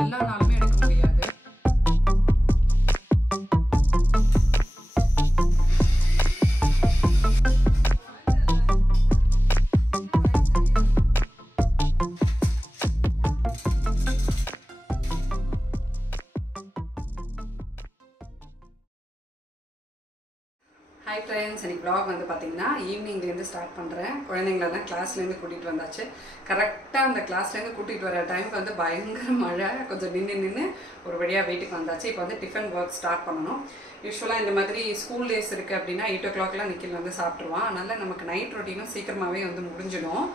எல்லா நாளுமே எடுக்க முடியாது. ஹாய் ஃப்ரெண்ட்ஸ், எனக்கு vlog வந்து பார்த்தீங்கன்னா ஈவினிங்லேருந்து ஸ்டார்ட் பண்ணுறேன். குழந்தைங்களெல்லாம் கிளாஸ்லேருந்து கூட்டிகிட்டு வந்தாச்சு. கரெக்டாக அந்த கிளாஸ்லேருந்து கூட்டிகிட்டு வர டைமுக்கு வந்து பயங்கர மழை. கொஞ்சம் நின்று ஒரு வழியாக வீட்டுக்கு வந்தாச்சு. இப்போ வந்து டிஃபன் ஒர்க் ஸ்டார்ட் பண்ணணும். யூஸ்வலாக இந்த மாதிரி ஸ்கூல் டேஸ் இருக்குது அப்படின்னா 8 o'clockலாம் நிக்கில் வந்து சாப்பிட்ருவான். அதனால் நமக்கு நைட் ரொட்டீனும் சீக்கிரமாகவே வந்து முடிஞ்சிடும்.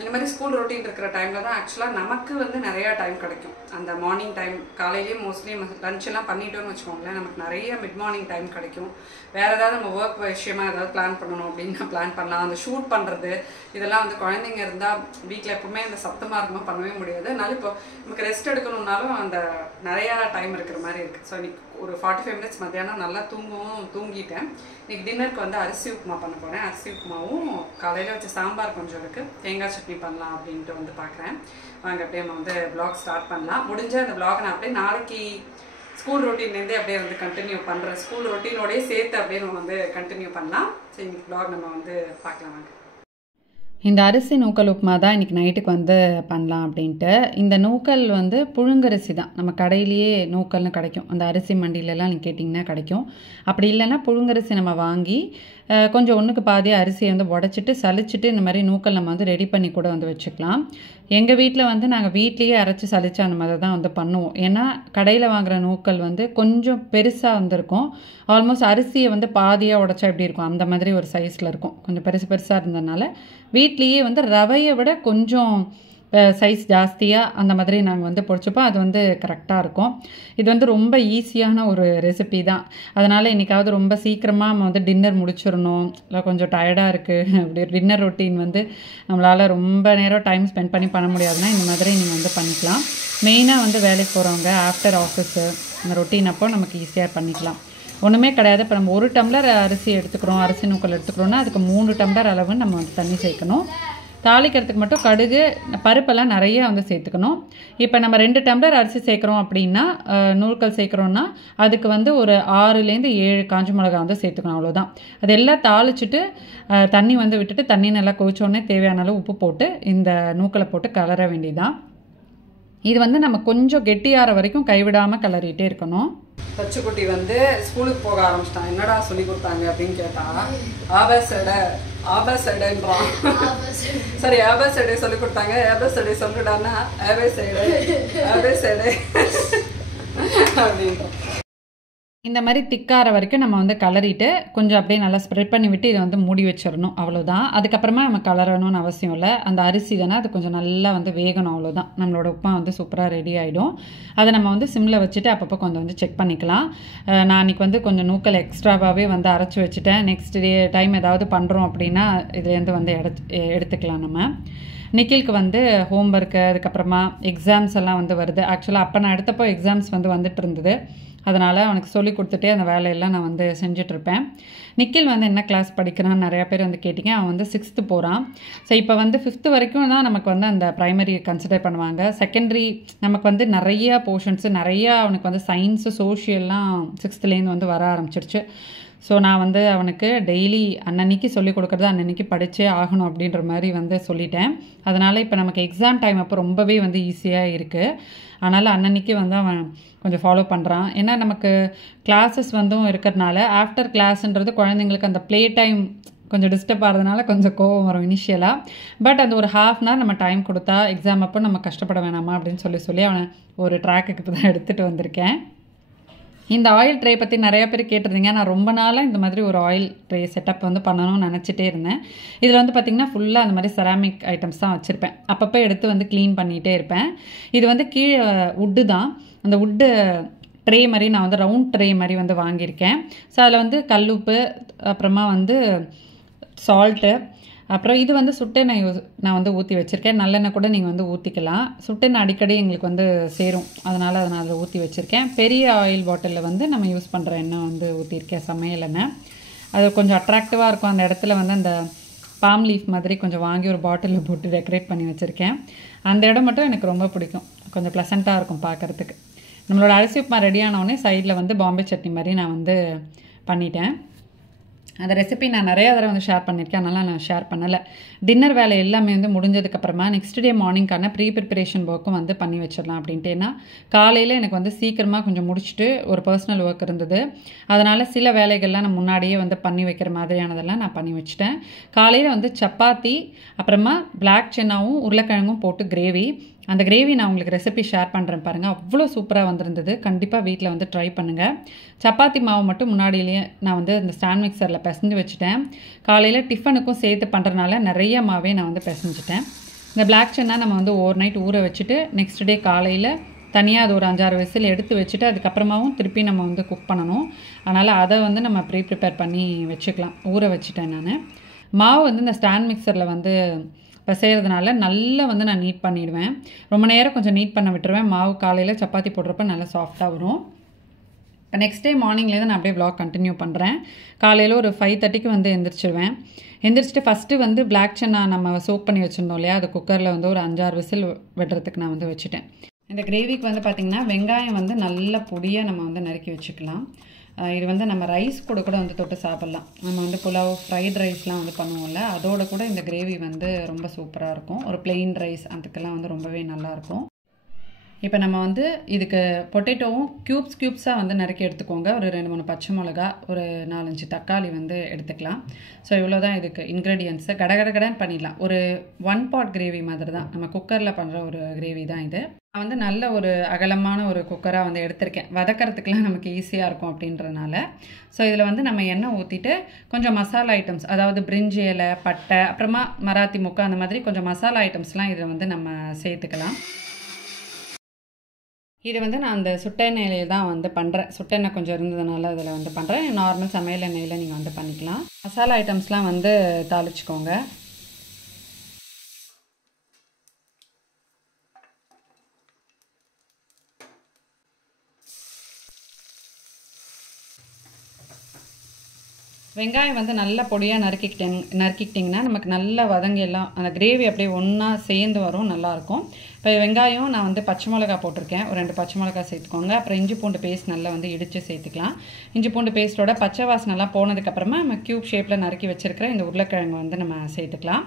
இந்த மாதிரி ஸ்கூல் ரொட்டீன் இருக்கிற டைமில் தான் ஆக்சுவலாக நமக்கு வந்து நிறையா டைம் கிடைக்கும். அந்த மார்னிங் டைம் காலையிலேயே மோஸ்ட்லி லஞ்செல்லாம் பண்ணிட்டோன்னு வச்சுக்கோங்களேன், நமக்கு நிறைய மிட் மார்னிங் டைம் கிடைக்கும். வேறு ஏதாவது நம்ம ஒர்க் விஷயமா ஏதாவது பிளான் பண்ணணும் அப்படின்னா பிளான் பண்ணலாம். அந்த ஷூட் பண்ணுறது இதெல்லாம் வந்து குழந்தைங்க இருந்தால் வீட்டில் எப்பவுமே அந்த சத்தமாக இருக்குமா பண்ணவே முடியாது. அதனால இப்போ நமக்கு ரெஸ்ட் எடுக்கணுன்னாலும் அந்த நிறையா டைம் இருக்கிற மாதிரி இருக்குது. ஸோ இன்னைக்கு ஒரு 45 minutes மத்தியானம் நல்லா தூங்கிட்டேன். இன்றைக்கி டின்னருக்கு வந்து அரிசி உப்புமா பண்ண போகிறேன். அரிசி உப்புமாவும் காலையில் வச்ச சாம்பார் கொஞ்சம் இருக்குது, தேங்காய் சட்னி பண்ணலாம் அப்படின்ட்டு வந்து பார்க்குறேன். வாங்க அப்படியே நம்ம வந்து vlog ஸ்டார்ட் பண்ணலாம். முடிஞ்ச அந்த vlog நான் அப்படியே நாளைக்கு ஸ்கூல் ரொட்டீன்லேருந்தே அப்படியே வந்து கண்டினியூ பண்ணுறேன். ஸ்கூல் ரொட்டீனோடய சேர்த்து அப்படியே நம்ம வந்து கண்டினியூ பண்ணலாம். சரி, இன்னைக்கு vlog நம்ம வந்து பார்க்கலாம் வாங்க. இந்த அரிசி நூக்கல் உப்புமா தான் இன்றைக்கி நைட்டுக்கு வந்து பண்ணலாம் அப்படின்ட்டு. இந்த நூக்கல் வந்து புழுங்கரிசி தான். நம்ம கடையிலேயே நூக்கல்னு கிடைக்கும். அந்த அரிசி மண்டியிலலாம் நீங்கள் கேட்டிங்கன்னா கிடைக்கும். அப்படி இல்லைன்னா புழுங்கரிசி நம்ம வாங்கி கொஞ்சம் ஒன்றுக்கு பாதியாக அரிசியை வந்து உடச்சிட்டு சலிச்சிட்டு இந்த மாதிரி நூக்கல் நம்ம வந்து ரெடி பண்ணி கூட வந்து வச்சுக்கலாம். எங்கள் வீட்டில் வந்து நாங்கள் வீட்லேயே அரைச்சி சலிச்சு அந்த மாதிரி தான் வந்து பண்ணுவோம். ஏன்னா கடையில் வாங்குகிற நூக்கல் வந்து கொஞ்சம் பெருசாக வந்திருக்கும். ஆல்மோஸ்ட் அரிசியை வந்து பாதியாக உடச்சா எப்படி இருக்கும் அந்த மாதிரி ஒரு சைஸில் இருக்கும். கொஞ்சம் பெருசாக இருந்ததுனால வீட்லேயே வந்து ரவையை விட கொஞ்சம் சைஸ் ஜாஸ்தியாக அந்த மாதிரி நாங்கள் வந்து பொடிச்சுப்போம். அது வந்து கரெக்டாக இருக்கும். இது வந்து ரொம்ப ஈஸியான ஒரு ரெசிபி தான். அதனால் இன்றைக்காவது ரொம்ப சீக்கிரமாக நம்ம வந்து டின்னர் முடிச்சிடணும், இல்லை கொஞ்சம் டயர்டாக இருக்குது அப்படி டின்னர் ரொட்டீன் வந்து நம்மளால் ரொம்ப நேரம் டைம் ஸ்பெண்ட் பண்ண முடியாதுன்னா இந்த மாதிரி நீங்கள் வந்து பண்ணிக்கலாம். மெயினாக வந்து வேலைக்கு போகிறவங்க ஆஃப்டர் ஆஃபீஸு இந்த ரொட்டீன் அப்போ நமக்கு ஈஸியாக பண்ணிக்கலாம். ஒன்றுமே கிடையாது. இப்போ நம்ம 1 டம்ளர் அரிசி எடுத்துக்கிறோம், அரிசி நூக்கல் எடுத்துக்கிறோன்னா அதுக்கு 3 டம்ளர் அளவு நம்ம வந்து தண்ணி சேர்க்கணும். தாளிக்கிறதுக்கு மட்டும் கடுகு பருப்பெல்லாம் நிறைய வந்து சேர்த்துக்கணும். இப்போ நம்ம 2 டம்ளர் அரிசி சேர்க்குறோம் அப்படின்னா நூல்கல் சேர்க்குறோன்னா அதுக்கு வந்து ஒரு 6லேருந்து 7 காஞ்ச மிளகா வந்து சேர்த்துக்கணும். அவ்வளோதான். அதெல்லாம் தாளிச்சுட்டு தண்ணி வந்து விட்டுட்டு தண்ணி நல்லா கொதிச்சோடனே தேவையான அளவு உப்பு போட்டு இந்த நூக்கலை போட்டு கலர வேண்டியதான். இது வந்து நம்ம கொஞ்சம் கெட்டியாகிற வரைக்கும் கைவிடாமல் கிளறிட்டே இருக்கணும். பச்சைக்குட்டி வந்து ஸ்கூலுக்கு போக ஆரம்பிச்சிட்டான். என்னடா சொல்லி கொடுத்தாங்க அப்படின்னு கேட்டா ஆபசைடுன்றான். சரி, ஆபசைடை சொல்லி கொடுத்தாங்க. ஆபசைடை சொல்லிட்டான்னா ஆபசைடை அப்படின்றான். இந்த மாதிரி திக்கார வரைக்கும் நம்ம வந்து கலரிட்டு கொஞ்சம் அப்படியே நல்லா ஸ்ப்ரெட் பண்ணி விட்டு இதை வந்து மூடி வச்சிடணும். அவ்வளோதான். அதுக்கப்புறமா நம்ம கலரணும்னு அவசியம் இல்லை. அந்த அரிசி தானே அது கொஞ்சம் நல்லா வந்து வேகணும். அவ்வளோதான். நம்மளோட உப்புமா வந்து சூப்பராக ரெடி ஆகிடும். அதை நம்ம வந்து சிம்மில் வச்சுட்டு அப்பப்போ கொஞ்சம் வந்து செக் பண்ணிக்கலாம். நான் அன்றைக்கி வந்து கொஞ்சம் நூக்கல் எக்ஸ்ட்ராவாகவே வந்து அரைச்சி வச்சுட்டேன். நெக்ஸ்ட் டைம் ஏதாவது பண்ணுறோம் அப்படின்னா இதுலேருந்து வந்து எடுத்துக்கலாம். நம்ம நிக்கிலுக்கு வந்து ஹோம்ஒர்க்கு அதுக்கப்புறமா எக்ஸாம்ஸ் எல்லாம் வந்து வருது. ஆக்சுவலாக அப்போ நான் எடுத்தப்போ எக்ஸாம்ஸ் வந்து வந்துட்டு இருந்தது. அதனால் அவனுக்கு சொல்லி கொடுத்துட்டே அந்த வேலையெல்லாம் நான் வந்து செஞ்சிட்ருப்பேன். நிக்கில் வந்து என்ன கிளாஸ் படிக்கிறான்னு நிறையா பேர் வந்து கேட்டிங்க. அவன் வந்து 6th போகிறான். ஸோ இப்போ வந்து 5th வரைக்கும் தான் நமக்கு வந்து அந்த ப்ரைமரி கன்சிடர் பண்ணுவாங்க. செகண்டரி நமக்கு வந்து நிறையா போர்ஷன்ஸு நிறையா அவனுக்கு வந்து சயின்ஸு சோஷியல்லாம் 6thலேருந்து வந்து வர ஆரம்பிச்சிருச்சு. ஸோ நான் வந்து அவனுக்கு டெய்லி அன்னன்னைக்கு சொல்லிக் கொடுக்குறது அன்னன்னைக்கு படித்தே ஆகணும் அப்படின்ற மாதிரி வந்து சொல்லிட்டேன். அதனால் இப்போ நமக்கு எக்ஸாம் டைம் அப்போ ரொம்பவே வந்து ஈஸியாக இருக்குது. அதனால் அன்னன்னைக்கு வந்து அவன் கொஞ்சம் ஃபாலோ பண்ணுறான். ஏன்னா நமக்கு கிளாஸஸ் வந்தும் இருக்கிறதுனால ஆஃப்டர் கிளாஸ்ன்றது குழந்தைங்களுக்கு அந்த ப்ளே டைம் கொஞ்சம் டிஸ்டர்ப் ஆகிறதுனால கொஞ்சம் கோவம் வரும் இனிஷியலாக. பட் அந்த ஒரு ½ hour நம்ம டைம் கொடுத்தா எக்ஸாம் அப்போ நம்ம கஷ்டப்பட வேணாமா அப்படின்னு சொல்லி அவனை ஒரு ட்ராக்குக்கு இப்போ தான் எடுத்துகிட்டு வந்திருக்கேன். இந்த ஆயில் ட்ரே பற்றி நிறையா பேர் கேட்டிருந்தீங்க. நான் ரொம்ப நாளாக இந்த மாதிரி ஒரு ஆயில் ட்ரே செட்டப் வந்து பண்ணணும்னு நினச்சிட்டே இருந்தேன். இதில் வந்து பார்த்திங்கன்னா ஃபுல்லாக அந்த மாதிரி செராமிக் ஐட்டம்ஸ் தான் வச்சுருப்பேன். அப்பப்போ எடுத்து வந்து க்ளீன் பண்ணிகிட்டே இருப்பேன். இது வந்து கீழே வுட்டு தான். அந்த வுட்டு ட்ரே மாதிரி நான் வந்து ரவுண்ட் ட்ரே மாதிரி வந்து வாங்கியிருக்கேன். ஸோ அதில் வந்து கல்லுப்பு அப்புறமா வந்து சால்ட்டு அப்புறம் இது வந்து சுட்டெண்ணெய் நான் வந்து ஊற்றி வச்சுருக்கேன். நல்லெண்ணெய் கூட நீங்கள் வந்து ஊற்றிக்கலாம். சுட்டெண்ணெய் அடிக்கடி எங்களுக்கு வந்து சேரும். அதனால் அதை நான் அதில் ஊற்றி வச்சுருக்கேன். பெரிய ஆயில் பாட்டிலில் வந்து நம்ம யூஸ் பண்ணுற எண்ணெய் வந்து ஊற்றிருக்கேன், சமையல் எண்ணெய். அது கொஞ்சம் அட்ராக்டிவாக இருக்கும். அந்த இடத்துல வந்து அந்த பாம் லீஃப் மாதிரி கொஞ்சம் வாங்கி ஒரு பாட்டிலில் போட்டு டெக்கரேட் பண்ணி வச்சுருக்கேன். அந்த இடம் மட்டும் எனக்கு ரொம்ப பிடிக்கும், கொஞ்சம் ப்ளசண்ட்டாக இருக்கும் பார்க்குறதுக்கு. நம்மளோட அரிசி உப்புமா ரெடியானவுடனே சைடில் வந்து பாம்பே சட்னி மாதிரி நான் வந்து பண்ணிட்டேன். அந்த ரெசிபி நான் நிறையா தடவை வந்து ஷேர் பண்ணியிருக்கேன், அதனால் நான் ஷேர் பண்ணலை. டின்னர் வேலை எல்லாமே வந்து முடிஞ்சதுக்கப்புறமா நெக்ஸ்ட் டே மார்னிங்கான ப்ரிப்பரேஷன் ஒர்க்கும் வந்து பண்ணி வச்சிடலாம் அப்படின்ட்டு. ஏன்னா காலையில் எனக்கு வந்து சீக்கிரமாக கொஞ்சம் முடிச்சுட்டு ஒரு பர்சனல் ஒர்க் இருந்தது, அதனால் சில வேலைகள்லாம் நான் முன்னாடியே வந்து பண்ணி வைக்கிற மாதிரியானதெல்லாம் நான் பண்ணி வச்சுட்டேன். காலையில் வந்து சப்பாத்தி, அப்புறமா பிளாக் சென்னாவும் உருளைக்கிழங்கும் போட்டு கிரேவி. அந்த கிரேவி நான் உங்களுக்கு ரெசிபி ஷேர் பண்ணுறேன் பாருங்கள், அவ்வளோ சூப்பராக வந்திருந்தது. கண்டிப்பாக வீட்டில் வந்து ட்ரை பண்ணுங்கள். சப்பாத்தி மாவு மட்டும் முன்னாடியிலேயே நான் வந்து இந்த ஸ்டாண்ட் மிக்சரில் பிசைஞ்சு வச்சுட்டேன். காலையில் டிஃபனுக்கும் சேர்த்து பண்ணுறதுனால நிறைய மாவே நான் வந்து பிசைஞ்சிட்டேன். இந்த பிளாக் சென்னா நம்ம வந்து ஓவர் நைட் ஊற வச்சுட்டு நெக்ஸ்ட் டே காலையில் தனியாக அது ஒரு 5-6 விசில் எடுத்து வச்சுட்டு அதுக்கப்புறமாவும் திருப்பி நம்ம வந்து குக் பண்ணணும். அதனால் அதை வந்து நம்ம ப்ரிப்பேர் பண்ணி வச்சுக்கலாம். ஊற வச்சுட்டேன் நான். மாவு வந்து இந்த ஸ்டாண்ட் மிக்சரில் வந்து இப்போ செய்கிறதுனால நல்லா வந்து நான் நீட் பண்ணிவிடுவேன். ரொம்ப நேரம் கொஞ்சம் நீட் பண்ண விட்டுருவேன். மாவு காலையில் சப்பாத்தி போடுறப்ப நல்லா சாஃப்டாக வரும். இப்போ நெக்ஸ்ட் டே மார்னிங்லேருந்து நான் அப்படியே vlog கண்டினியூ பண்ணுறேன். காலையில் ஒரு 5:30க்கு வந்து எந்திரிச்சிடுவேன். எந்திரிச்சிட்டு ஃபஸ்ட்டு வந்து பிளாக் சென்னா நம்ம சோக் பண்ணி வச்சுருந்தோம் இல்லையா, அது குக்கரில் வந்து ஒரு 5-6 விசில் விடுறதுக்கு நான் வந்து வச்சுட்டேன். இந்த கிரேவிக்கு வந்து பார்த்திங்கன்னா வெங்காயம் வந்து நல்ல பொடியாக நம்ம வந்து நறுக்கி வச்சுக்கலாம். இது வந்து நம்ம ரைஸ் கூட வந்து தொட்டு சாப்பிட்லாம். நம்ம வந்து புலாவ், ஃப்ரைட் ரைஸ்லாம் வந்து பண்ணுவோம்ல, அதோட கூட இந்த கிரேவி வந்து ரொம்ப சூப்பராக இருக்கும். ஒரு பிளெயின் ரைஸ் அதுக்கெல்லாம் வந்து ரொம்பவே நல்லாயிருக்கும். இப்போ நம்ம வந்து இதுக்கு பொட்டேட்டோவும் க்யூப்ஸாக வந்து நறுக்கி எடுத்துக்கோங்க. ஒரு 2-3 பச்சை மிளகா, ஒரு 4-5 தக்காளி வந்து எடுத்துக்கலாம். ஸோ இவ்வளோ தான் இதுக்கு இன்க்ரீடியன்ட்ஸை கடகடன்னு பண்ணிடலாம். ஒரு 1 பாட் கிரேவி மாதிரி தான், நம்ம குக்கரில் பண்ணுற ஒரு கிரேவி தான் இது. நான் வந்து நல்ல ஒரு அகலமான ஒரு குக்கராக வந்து எடுத்திருக்கேன், வதக்கிறதுக்கெலாம் நமக்கு ஈஸியாக இருக்கும் அப்படின்றதுனால. ஸோ இதில் வந்து நம்ம எண்ணெய் ஊற்றிட்டு கொஞ்சம் மசாலா ஐட்டம்ஸ், அதாவது பிரிஞ்சி இலை, பட்டை, அப்புறமா மராத்தி முக்கா, அந்த மாதிரி கொஞ்சம் மசாலா ஐட்டம்ஸ்லாம் இதில் வந்து நம்ம சேர்த்துக்கலாம். இது வந்து நான் அந்த சுட்ட எண்ணெயிலே தான் வந்து பண்ணுறேன். சுட்ட எண்ணெய் கொஞ்சம் இருந்ததுனால அதில் வந்து பண்ணுறேன். நார்மல் சமையல் எண்ணெயில் நீங்கள் வந்து பண்ணிக்கலாம். மசாலா ஐட்டம்ஸ்லாம் வந்து தாளிச்சுக்கோங்க. வெங்காயம் வந்து நல்லா பொடியாக நறுக்கிக்கிட்டிங்கன்னா நமக்கு நல்லா வதங்கி எல்லாம் அந்த கிரேவி அப்படியே ஒன்றா சேர்ந்து வரும், நல்லாயிருக்கும். இப்போ வெங்காயம் நான் வந்து பச்சை மிளகா போட்டிருக்கேன், ஒரு 2 பச்சை மிளகா சேர்த்துக்கோங்க. அப்புறம் இஞ்சி பூண்டு பேஸ்ட் நல்லா வந்து இடித்து சேர்த்துக்கலாம். இஞ்சி பூண்டு பேஸ்ட்டோட பச்சை வாசனைலாம் போனதுக்கப்புறமா நம்ம க்யூப் ஷேப்பில் நறுக்கி வச்சுருக்கிற இந்த உருளைக்கிழங்கு வந்து நம்ம சேர்த்துக்கலாம்.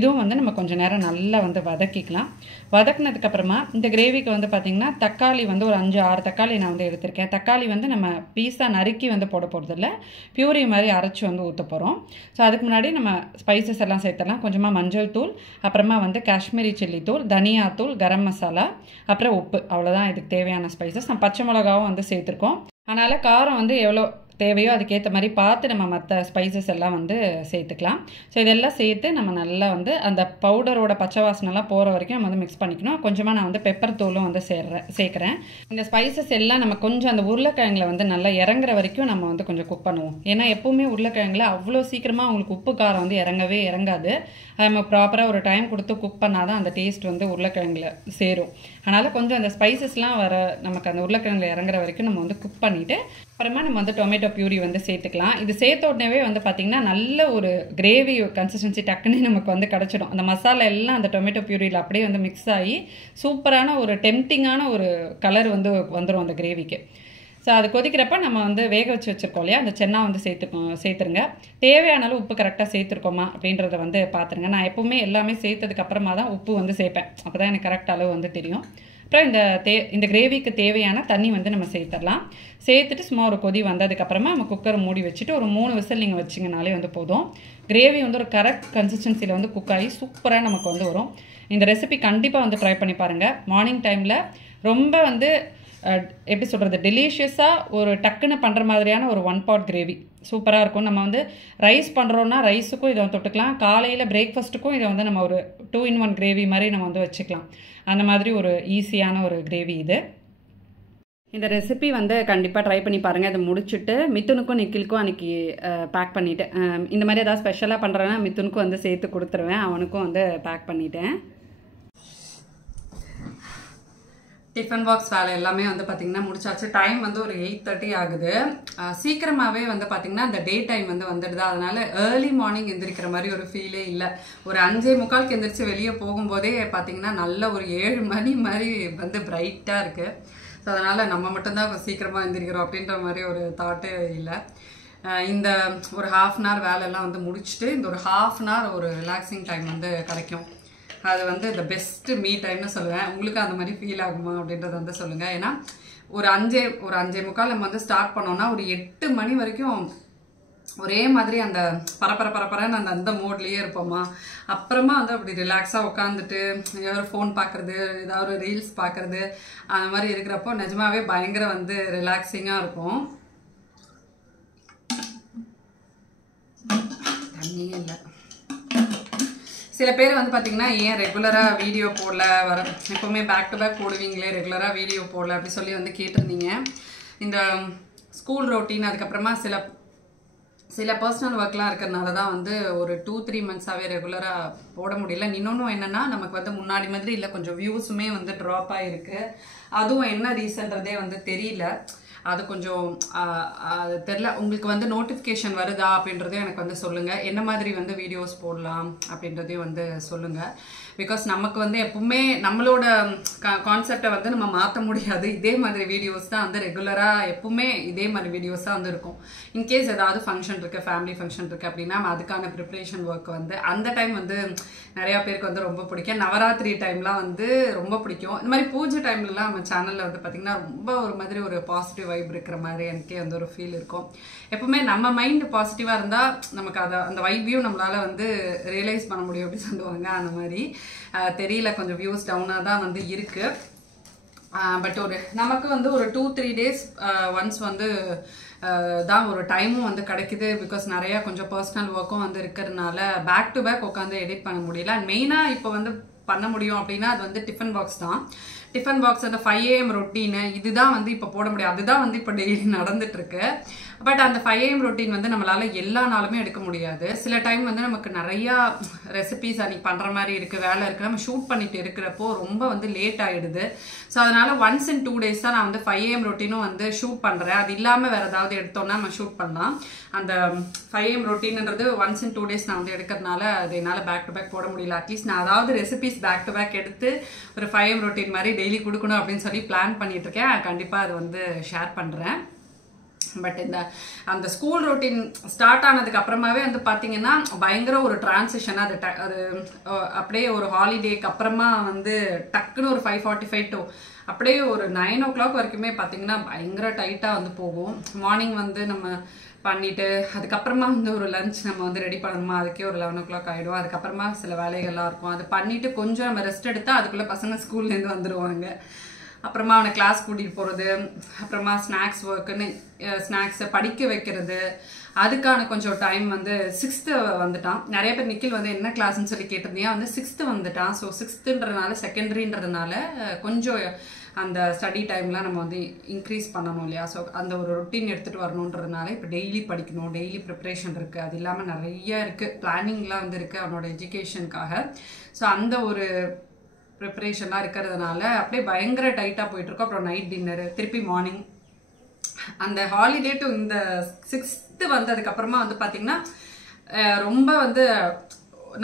இதுவும் வந்து நம்ம கொஞ்சம் நேரம் நல்லா வந்து வதக்கிக்கலாம். வதக்கினதுக்கப்புறமா இந்த கிரேவிக்கு வந்து பார்த்திங்கன்னா தக்காளி வந்து ஒரு 5-6 தக்காளி நான் வந்து எடுத்திருக்கேன். தக்காளி வந்து நம்ம பீஸாக நறுக்கி வந்து போட போகிறதில்ல, பியூரி மாதிரி அரைச்சி வந்து ஊற்ற போகிறோம். ஸோ அதுக்கு முன்னாடி நம்ம ஸ்பைசஸ் எல்லாம் சேர்த்துலாம். கொஞ்சமாக மஞ்சள் தூள், அப்புறமா வந்து காஷ்மீரி சில்லி தூள், தனியாத்தூள், கரம் மசாலா, அப்புறம் உப்பு. அவ்வளோதான் இதுக்கு தேவையான ஸ்பைசஸ். நம்ம பச்சை மிளகாவும் வந்து சேர்த்துருக்கோம். அதனால் காரம் வந்து எவ்வளோ தேவையோ அதுக்கேற்ற மாதிரி பார்த்து நம்ம மற்ற ஸ்பைசஸ் எல்லாம் வந்து சேர்த்துக்கலாம். ஸோ இதெல்லாம் சேர்த்து நம்ம நல்லா வந்து அந்த பவுடரோட பச்சை வாசனைலாம் போகிற வரைக்கும் நம்ம வந்து மிக்ஸ் பண்ணிக்கணும். கொஞ்சமாக நான் வந்து பெப்பர் தூளும் வந்து சேர்க்குறேன். இந்த ஸ்பைசஸ் எல்லாம் நம்ம கொஞ்சம் அந்த உருளைக்கிழங்குல வந்து நல்லா இறங்குற வரைக்கும் நம்ம வந்து கொஞ்சம் குக் பண்ணுவோம். ஏன்னா எப்போவுமே உருளைக்கிழங்குல அவ்வளோ சீக்கிரமாக உங்களுக்கு உப்பு காரம் வந்து இறங்காது. நம்ம ப்ராப்பராக ஒரு டைம் கொடுத்து குக் பண்ணால் தான் அந்த டேஸ்ட் வந்து உருளைக்கிழங்குல சேரும். அதனால் கொஞ்சம் அந்த ஸ்பைசஸ்லாம் நமக்கு அந்த உருளைக்கிழங்குல இறங்குற வரைக்கும் நம்ம வந்து குக் பண்ணிவிட்டு அப்புறமா நம்ம வந்து டொமேட்டோ பியூரி வந்து சேர்த்துக்கலாம். இது சேர்த்த உடனே வந்து பார்த்திங்கன்னா நல்ல ஒரு கிரேவி கன்சிஸ்டன்சி டக்குன்னு நமக்கு வந்து கிடச்சிடும். அந்த மசாலா எல்லாம் அந்த டொமேட்டோ பியூரியில் அப்படியே வந்து மிக்ஸ் ஆகி சூப்பரான ஒரு டெம்ப்டிங்கான ஒரு கலர் வந்து வந்துடும் அந்த கிரேவிக்கு. ஸோ அது கொதிக்கிறப்ப நம்ம வந்து வேக வச்சு வச்சுருக்கோம் இல்லையா, அந்த சென்னா வந்து சேர்த்துருங்க. தேவையான அளவு உப்பு கரெக்டாக சேர்த்துருக்கோமா அப்படின்றத வந்து பார்த்துருங்க. நான் எப்போவுமே எல்லாமே சேர்த்ததுக்கப்புறமா தான் உப்பு வந்து சேர்ப்பேன், அப்போ தான் எனக்கு கரெக்ட் அளவு வந்து தெரியும். அப்புறம் இந்த கிரேவிக்கு தேவையான தண்ணி வந்து நம்ம சேர்த்துடலாம். சேர்த்துட்டு சும்மா ஒரு கொதி வந்ததுக்கப்புறமா நம்ம குக்கரை மூடி வச்சுட்டு ஒரு 3 விசில் நீங்கள் வச்சிங்கனாலே வந்து போதும். கிரேவி வந்து ஒரு கரெக்ட் கன்சிஸ்டன்சியில் வந்து குக் ஆகி சூப்பராக நமக்கு வந்து வரும். இந்த ரெசிபி கண்டிப்பாக வந்து ட்ரை பண்ணி பாருங்கள். மார்னிங் டைமில் ரொம்ப வந்து எப்படி சொல்கிறது, டெலிஷியஸாக ஒரு டக்குன்னு பண்ணுற மாதிரியான ஒரு 1 பாட் கிரேவி சூப்பராக இருக்கும். நம்ம வந்து ரைஸ் பண்ணுறோன்னா ரைஸுக்கும் இதை தொட்டுக்கலாம். காலையில் பிரேக்ஃபாஸ்ட்டுக்கும் இதை வந்து நம்ம ஒரு 2-in-1 கிரேவி மாதிரி நம்ம வந்து வச்சுக்கலாம். அந்த மாதிரி ஒரு ஈஸியான ஒரு கிரேவி இது. இந்த ரெசிபி வந்து கண்டிப்பாக ட்ரை பண்ணி பாருங்கள். அதை முடிச்சுட்டு மித்துனுக்கும் நிக்கிலுக்கும் அன்றைக்கி பேக் பண்ணிவிட்டேன். இந்த மாதிரி ஏதாவது ஸ்பெஷலாக பண்ணுறேன்னா மித்துனுக்கும் வந்து சேர்த்து கொடுத்துருவேன், அவனுக்கும் வந்து பேக் பண்ணிட்டேன். டிஃபன் பாக்ஸ் வேலை எல்லாமே வந்து பார்த்திங்கன்னா முடிச்சாச்சு. டைம் வந்து ஒரு 8:30 ஆகுது. சீக்கிரமாகவே வந்து பார்த்திங்கன்னா அந்த டே டைம் வந்து வந்துடுது. அதனால் ஏர்லி மார்னிங் எந்திரிக்கிற மாதிரி ஒரு ஃபீலே இல்லை. ஒரு 5:45 எந்திரிச்சு வெளியே போகும்போதே பார்த்திங்கன்னா நல்ல ஒரு 7 மணி மாதிரி வந்து பிரைட்டாக இருக்குது. ஸோ அதனால் நம்ம மட்டும்தான் சீக்கிரமாக எந்திரிக்கிறோம் அப்படின்ற மாதிரி ஒரு தாட்டே இல்லை. இந்த ஒரு ½ hour வேலையெல்லாம் வந்து முடிச்சுட்டு இந்த ஒரு ½ hour ஒரு ரிலாக்ஸிங் டைம் வந்து கிடைக்கும். அது வந்து த பெஸ்ட்டு மீ டைம்னு சொல்லுவேன். உங்களுக்கு அந்த மாதிரி ஃபீல் ஆகுமா அப்படின்றத வந்து சொல்லுங்கள். ஏன்னா ஒரு 5:45 நம்ம வந்து ஸ்டார்ட் பண்ணோம்னா ஒரு 8 மணி வரைக்கும் ஒரே மாதிரி அந்த பரப்பரன்னு அந்த மோட்லேயே இருப்போமா. அப்புறமா வந்து அப்படி ரிலாக்ஸாக உட்காந்துட்டு ஏதாவது ஃபோன் பார்க்குறது, ஏதாவது ரீல்ஸ் பார்க்குறது, அந்த மாதிரி இருக்கிறப்போ நிஜமாவே பயங்கர வந்து ரிலாக்ஸிங்காக இருக்கும். தண்ணியே இல்லை. சில பேர் வந்து பார்த்திங்கன்னா ஏன் ரெகுலராக வீடியோ போடல, எப்போவுமே பேக் டு பேக் போடுவீங்களே, ரெகுலராக வீடியோ போடல அப்படி சொல்லி வந்து கேட்டிருந்தீங்க. இந்த ஸ்கூல் ரொட்டீன் அதுக்கப்புறமா சில பர்சனல் ஒர்க்லாம் இருக்கிறதுனால தான் வந்து ஒரு 2-3 months ரெகுலராக போட முடியல. இன்னொன்றும் என்னென்னா நமக்கு வந்து முன்னாடி மாதிரி இல்லை, கொஞ்சம் வியூஸுமே வந்து ட்ராப் ஆகிருக்கு. அதுவும் என்ன ரீசன்றதே வந்து தெரியல. அது கொஞ்சம் அது தெரில. உங்களுக்கு வந்து நோட்டிஃபிகேஷன் வருதா அப்படின்றதையும் எனக்கு வந்து சொல்லுங்கள். என்ன மாதிரி வந்து வீடியோஸ் போடலாம் அப்படின்றதையும் வந்து சொல்லுங்கள். பிகாஸ் நமக்கு வந்து எப்பவுமே நம்மளோட கான்செப்டை வந்து நம்ம மாற்ற முடியாது. இதே மாதிரி வீடியோஸ் தான் வந்து ரெகுலராக எப்பவுமே இதே மாதிரி வீடியோஸ் தான் வந்து இருக்கும். இன்கேஸ் ஏதாவது ஃபங்க்ஷன் இருக்குது, ஃபேமிலி ஃபங்க்ஷன் இருக்குது அப்படின்னா அதுக்கான ப்ரிப்ரேஷன் ஒர்க் வந்து அந்த டைம் வந்து நிறையா பேருக்கு வந்து ரொம்ப பிடிக்கும். நவராத்திரி டைம்லாம் வந்து ரொம்ப பிடிக்கும். இந்த மாதிரி பூஜை டைம்லலாம் நம்ம சேனலில் வந்து பார்த்திங்கன்னா ரொம்ப ஒரு மாதிரி ஒரு பாசிட்டிவ் வைப் இருக்கிற மாதிரி எனக்கே வந்து ஒரு ஃபீல் இருக்கும். எப்பவுமே நம்ம மைண்ட் பாசிட்டிவாக இருந்தால் நமக்கு அந்த வைப்பையும் நம்மளால் வந்து ரியலைஸ் பண்ண முடியும் அப்படி சொல்லுவாங்க. அந்த மாதிரி தெரியல, கொஞ்சம் வியூஸ் டவுனாக தான் வந்து இருக்குது. பட் நமக்கு வந்து ஒரு 2-3 days ஒன்ஸ் வந்து தான் ஒரு டைமும் வந்து கிடைக்குது. பிகாஸ் நிறையா கொஞ்சம் பர்சனல் ஒர்க்கும் வந்து இருக்கிறதுனால பேக் டு பேக் உட்காந்து எடிட் பண்ண முடியல. அண்ட் மெயினாக இப்போ வந்து பண்ண முடியும் அப்படின்னா அது வந்து டிஃபன் பாக்ஸ் தான். டிஃபன் பாக்ஸ் அந்த 5 AM ரொட்டீனு இதுதான் வந்து இப்போ போட முடியும். அதுதான் வந்து இப்போ டெய்லி நடந்துட்டுருக்கு. பட் அந்த 5 AM ரொட்டீன் வந்து நம்மளால் எல்லா நாளுமே எடுக்க முடியாது. சில டைம் வந்து நமக்கு நிறையா ரெசிபீஸ் அன்றைக்கி பண்ணுற மாதிரி இருக்குது, வேலை இருக்குது, நம்ம ஷூட் பண்ணிட்டு இருக்கிறப்போ ரொம்ப வந்து லேட் ஆகிடுது. ஸோ அதனால் ஒன்ஸ் in 2 days தான் நான் வந்து 5 AM ரொட்டீனும் வந்து ஷூட் பண்ணுறேன். அது இல்லாமல் வேறு ஏதாவது எடுத்தோன்னா நம்ம ஷூட் பண்ணலாம். அந்த 5 AM ரொட்டீன்ன்றது ஒன்ஸ் in 2 days நான் வந்து எடுக்கிறதுனால அது என்னால் பேக் டு பேக் போட முடியல. அட்லீஸ்ட் நான் அதாவது ரெசிபீஸ் பேக் டு பேக் எடுத்து ஒரு 5 AM ரொட்டீன் மாதிரி டெய்லி கொடுக்கணும் அப்படின்னு சொல்லி பிளான் பண்ணிட்டு இருக்கேன். கண்டிப்பாக அது வந்து ஷேர் பண்ணுறேன். பட் அந்த ஸ்கூல் ரொட்டீன் ஸ்டார்ட் ஆனதுக்கு அப்புறமாவே வந்து பார்த்தீங்கன்னா பயங்கர ஒரு டிரான்சிஷன். அது அப்படியே ஒரு ஹாலிடேக்கு அப்புறமா வந்து டக்குன்னு ஒரு 5:45 to அப்படியே ஒரு 9 o'clock வரைக்குமே பார்த்தீங்கன்னா பயங்கர டைட்டாக வந்து போகும். மார்னிங் வந்து நம்ம பண்ணிவிட்டு அதுக்கப்புறமா வந்து ஒரு லஞ்ச் நம்ம வந்து ரெடி பண்ணணுமா, அதுக்கே ஒரு 11 o'clock ஆகிடும். அதுக்கப்புறமா சில வேலைகள்லாம் இருக்கும், அது பண்ணிவிட்டு கொஞ்சம் நம்ம ரெஸ்ட் எடுத்தால் அதுக்குள்ளே பசங்க ஸ்கூல்லேருந்து வந்துடுவாங்க. அப்புறமா அவனை கிளாஸ் கூட்டிகிட்டு போகிறது, அப்புறமா ஸ்நாக்ஸ் ஒர்க்குன்னு ஸ்நாக்ஸை படிக்க வைக்கிறது, அதுக்கான கொஞ்சம் டைம் வந்து 6th வந்துட்டான். நிறைய பேர் நிக்கில் வந்து என்ன கிளாஸ்ன்னு சொல்லி கேட்டிருந்தீங்க, வந்து 6th வந்துட்டான். ஸோ 6thன்றதுனால செகண்டரின்றதுனால கொஞ்சம் அந்த ஸ்டடி டைம்லாம் நம்ம வந்து இன்க்ரீஸ் பண்ணணும் இல்லையா. ஸோ அந்த ஒரு ரொட்டீன் எடுத்துகிட்டு வரணுன்றதுனால இப்போ டெய்லி படிக்கணும், டெய்லி ப்ரிப்ரேஷன் இருக்குது. அது இல்லாமல் நிறைய இருக்குது, பிளானிங்லாம் வந்து இருக்குது அவனோட எஜுகேஷனுக்காக. ஸோ அந்த ஒரு ப்ரிப்ரேஷன்லாம் இருக்கிறதுனால அப்படியே பயங்கர டைட்டாக போயிட்டுருக்கோம். அப்புறம் நைட் டின்னரு, திருப்பி மார்னிங். அந்த ஹாலிடே டு இந்த 6th வந்ததுக்கப்புறமா வந்து பார்த்திங்கன்னா ரொம்ப வந்து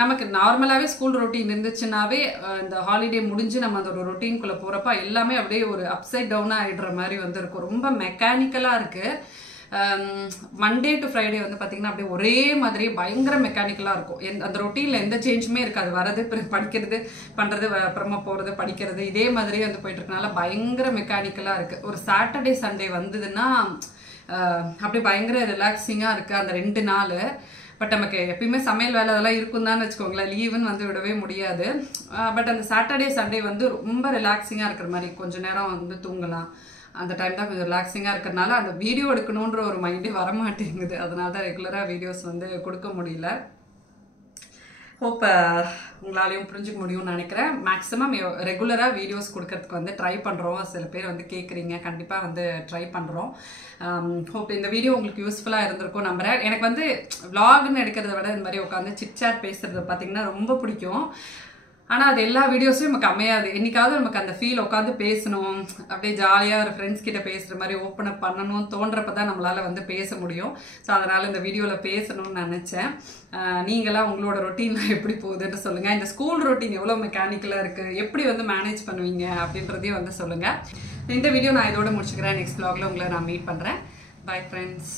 நமக்கு நார்மலாகவே ஸ்கூல் ரொட்டீன் இருந்துச்சுன்னாவே இந்த ஹாலிடே முடிஞ்சு நம்ம அந்த ஒரு ரொட்டீன்குள்ளே போகிறப்ப எல்லாமே அப்படியே ஒரு அப்சைட் டவுனாக ஆகிடுற மாதிரி வந்து இருக்கும். ரொம்ப மெக்கானிக்கலாக இருக்குது. மண்டே டு ஃப்ரைடே வந்து பார்த்திங்கன்னா அப்படியே ஒரே மாதிரி பயங்கர மெக்கானிக்கலாக இருக்கும். அந்த ரொட்டீனில் எந்த சேஞ்சுமே இருக்காது. வரது படிக்கிறது பண்ணுறது, அப்புறமா போகிறது படிக்கிறது, இதே மாதிரியே வந்து போயிட்டுருக்கனால பயங்கர மெக்கானிக்கலாக இருக்குது. ஒரு சாட்டர்டே சண்டே வந்ததுன்னா அப்படியே பயங்கர ரிலாக்ஸிங்காக இருக்குது அந்த 2 நாள். பட் நமக்கு எப்பயுமே சமையல் வேலை அதெல்லாம் இருக்கும் தான் வச்சுக்கோங்களேன், லீவுன்னு வந்து விடவே முடியாது. பட் அந்த சாட்டர்டே சண்டே வந்து ரொம்ப ரிலாக்ஸிங்காக இருக்கிற மாதிரி, கொஞ்சம் நேரம் வந்து தூங்கலாம், அந்த டைம் தான் கொஞ்சம் ரிலாக்ஸிங்காக இருக்கிறதுனால அந்த வீடியோ எடுக்கணுன்ற ஒரு மைண்டே வரமாட்டேங்குது. அதனால தான் ரெகுலராக வீடியோஸ் வந்து கொடுக்க முடியல. ஹோப் உங்களாலையும் புரிஞ்சுக்க முடியும்னு நினைக்கிறேன். மேக்ஸிமம் ரெகுலராக வீடியோஸ் கொடுக்கறதுக்கு வந்து ட்ரை பண்ணுறோம். சில பேர் வந்து கேட்குறீங்க, கண்டிப்பாக வந்து ட்ரை பண்ணுறோம். ஹோப் இந்த வீடியோ உங்களுக்கு யூஸ்ஃபுல்லாக இருந்திருக்கும் நம்புகிறேன். எனக்கு வந்து விலாக்னு எடுக்கிறத விட இந்த மாதிரி உட்காந்து சிட் சாட் பேசுகிறது பார்த்திங்கன்னா ரொம்ப பிடிக்கும். ஆனால் அது எல்லா வீடியோஸும் நமக்கு அமையாது. என்னைக்காவது நமக்கு அந்த ஃபீல் உட்காந்து பேசணும், அப்படியே ஜாலியாக ஒரு ஃப்ரெண்ட்ஸ் கிட்ட பேசுகிற மாதிரி ஓப்பன் அப் பண்ணணும்னு தோன்றப்ப தான் நம்மளால் வந்து பேச முடியும். ஸோ அதனால் இந்த வீடியோவில் பேசணும்னு நினச்சேன். நீங்களாம் உங்களோட ரொட்டீன்லாம் எப்படி போகுதுன்னு சொல்லுங்கள். இந்த ஸ்கூல் ரொட்டீன் எவ்வளோ மெக்கானிக்கலாக இருக்குது, எப்படி வந்து மேனேஜ் பண்ணுவீங்க அப்படின்றதையும் வந்து சொல்லுங்கள். இந்த வீடியோ நான் இதோட முடிச்சுக்கிறேன். நெக்ஸ்ட் vlogல உங்களை நான் மீட் பண்ணுறேன். Bye friends.